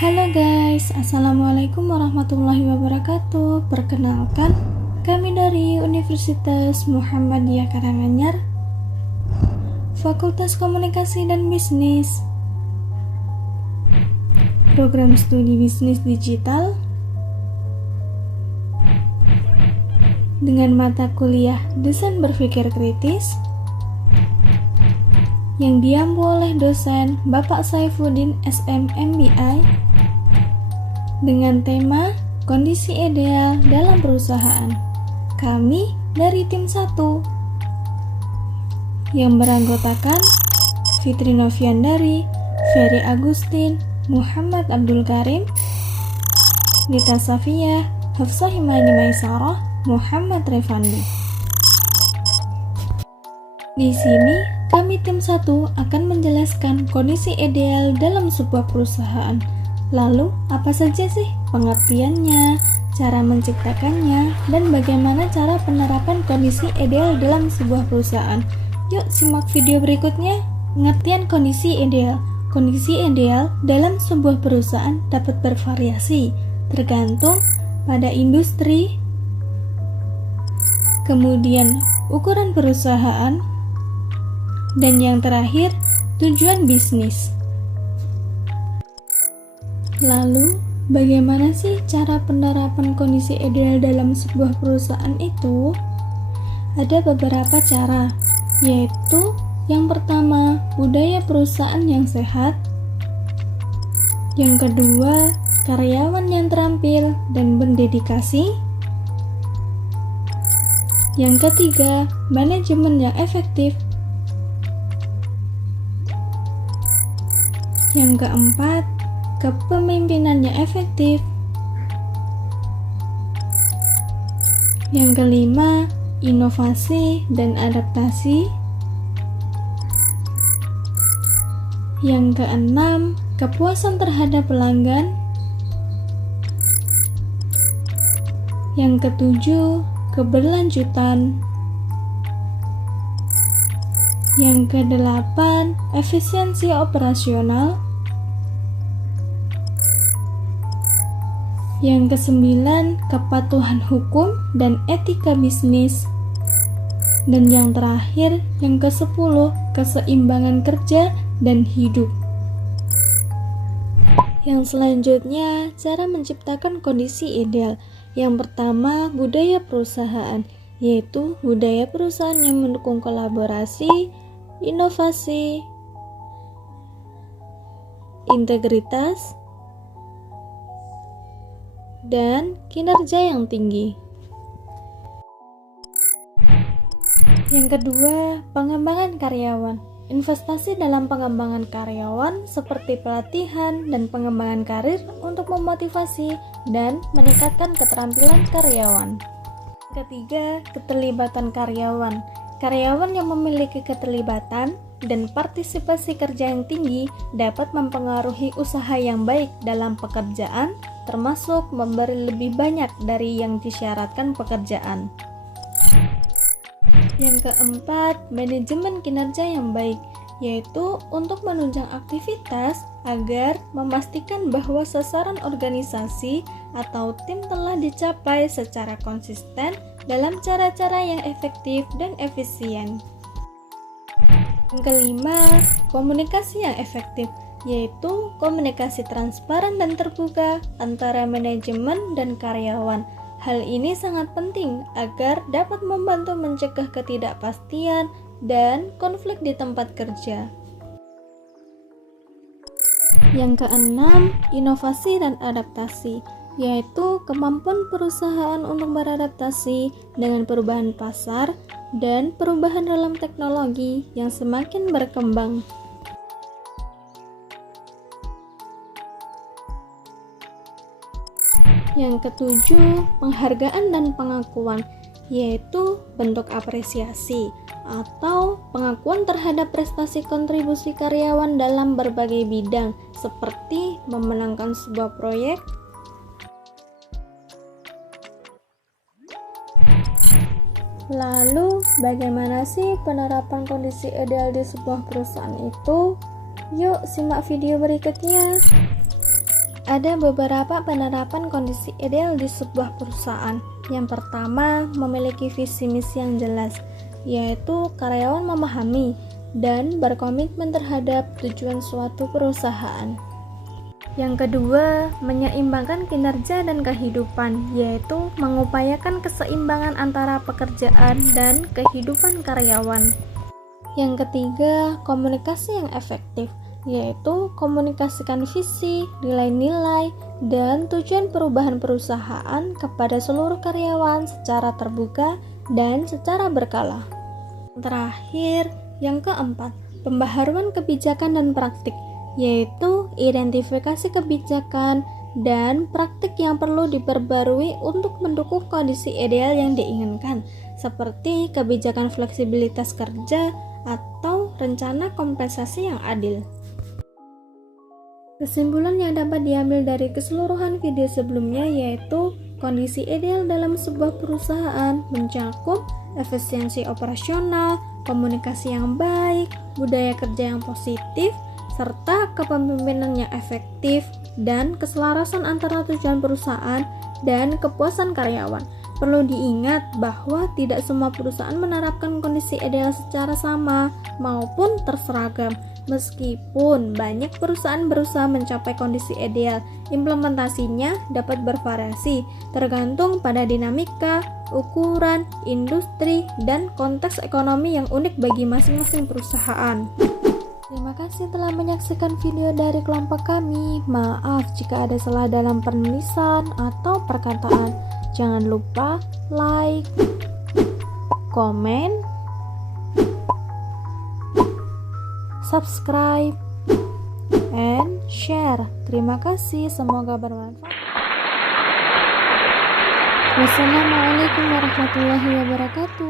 Halo guys, Assalamualaikum warahmatullahi wabarakatuh. Perkenalkan, kami dari Universitas Muhammadiyah Karanganyar, Fakultas Komunikasi dan Bisnis, Program Studi Bisnis Digital, dengan mata kuliah Desain Berpikir Kritis, yang diampu oleh dosen Bapak Saifuddin SM MBI, dengan tema Kondisi Ideal dalam Perusahaan. Kami dari tim 1 yang beranggotakan Fitri Noviandari, Ferry Agustin, Muhammad Abdul Karim, Nita Safiyah, Hafsah Himayni Maisarah, Muhammad Revandi. Di sini kami tim 1 akan menjelaskan kondisi ideal dalam sebuah perusahaan. Lalu, apa saja sih pengertiannya, cara menciptakannya, dan bagaimana cara penerapan kondisi ideal dalam sebuah perusahaan? Yuk simak video berikutnya. Pengertian kondisi ideal. Kondisi ideal dalam sebuah perusahaan dapat bervariasi, tergantung pada industri, kemudian ukuran perusahaan, dan yang terakhir, tujuan bisnis. Lalu, bagaimana sih cara penerapan kondisi ideal dalam sebuah perusahaan itu? Ada beberapa cara, yaitu yang pertama, budaya perusahaan yang sehat. Yang kedua, karyawan yang terampil dan berdedikasi. Yang ketiga, manajemen yang efektif. Yang keempat, kepemimpinan yang efektif. Yang kelima, inovasi dan adaptasi. Yang keenam, kepuasan terhadap pelanggan. Yang ketujuh, keberlanjutan. Yang kedelapan, efisiensi operasional. Yang kesembilan, kepatuhan hukum dan etika bisnis. Dan yang terakhir, yang ke-10, keseimbangan kerja dan hidup. Yang selanjutnya, cara menciptakan kondisi ideal. Yang pertama, budaya perusahaan, yaitu budaya perusahaan yang mendukung kolaborasi, inovasi, integritas, dan kinerja yang tinggi. Yang kedua, pengembangan karyawan. Investasi dalam pengembangan karyawan seperti pelatihan dan pengembangan karir untuk memotivasi dan meningkatkan keterampilan karyawan. Ketiga, keterlibatan karyawan. Karyawan yang memiliki keterlibatan dan partisipasi kerja yang tinggi dapat mempengaruhi usaha yang baik dalam pekerjaan, termasuk memberi lebih banyak dari yang disyaratkan pekerjaan. Yang keempat, manajemen kinerja yang baik, yaitu untuk menunjang aktivitas agar memastikan bahwa sasaran organisasi atau tim telah dicapai secara konsisten dalam cara-cara yang efektif dan efisien. Yang kelima, komunikasi yang efektif, yaitu komunikasi transparan dan terbuka antara manajemen dan karyawan. Hal ini sangat penting agar dapat membantu mencegah ketidakpastian dan konflik di tempat kerja. Yang keenam, inovasi dan adaptasi, yaitu kemampuan perusahaan untuk beradaptasi dengan perubahan pasar dan perubahan dalam teknologi yang semakin berkembang. Yang ketujuh, penghargaan dan pengakuan, yaitu bentuk apresiasi atau pengakuan terhadap prestasi kontribusi karyawan dalam berbagai bidang, seperti memenangkan sebuah proyek, Lalu, bagaimana sih penerapan kondisi ideal di sebuah perusahaan itu? Yuk, simak video berikutnya. ada beberapa penerapan kondisi ideal di sebuah perusahaan. Yang pertama, memiliki visi misi yang jelas, yaitu karyawan memahami dan berkomitmen terhadap tujuan suatu perusahaan. Yang kedua, menyeimbangkan kinerja dan kehidupan, yaitu mengupayakan keseimbangan antara pekerjaan dan kehidupan karyawan. Yang ketiga, komunikasi yang efektif, yaitu komunikasikan visi, nilai-nilai, dan tujuan perubahan perusahaan kepada seluruh karyawan secara terbuka dan secara berkala. Terakhir, yang keempat, pembaharuan kebijakan dan praktik, yaitu identifikasi kebijakan dan praktik yang perlu diperbarui untuk mendukung kondisi ideal yang diinginkan, seperti kebijakan fleksibilitas kerja atau rencana kompensasi yang adil. Kesimpulan yang dapat diambil dari keseluruhan video sebelumnya yaitu kondisi ideal dalam sebuah perusahaan mencakup efisiensi operasional, komunikasi yang baik, budaya kerja yang positif, serta kepemimpinan yang efektif dan keselarasan antara tujuan perusahaan dan kepuasan karyawan. Perlu diingat bahwa tidak semua perusahaan menerapkan kondisi ideal secara sama maupun terseragam. Meskipun banyak perusahaan berusaha mencapai kondisi ideal, implementasinya dapat bervariasi tergantung pada dinamika, ukuran, industri, dan konteks ekonomi yang unik bagi masing-masing perusahaan. Terima kasih telah menyaksikan video dari kelompok kami. Maaf jika ada salah dalam penulisan atau perkataan. Jangan lupa like, komen, subscribe, and share. Terima kasih, semoga bermanfaat. Wassalamualaikum warahmatullahi wabarakatuh.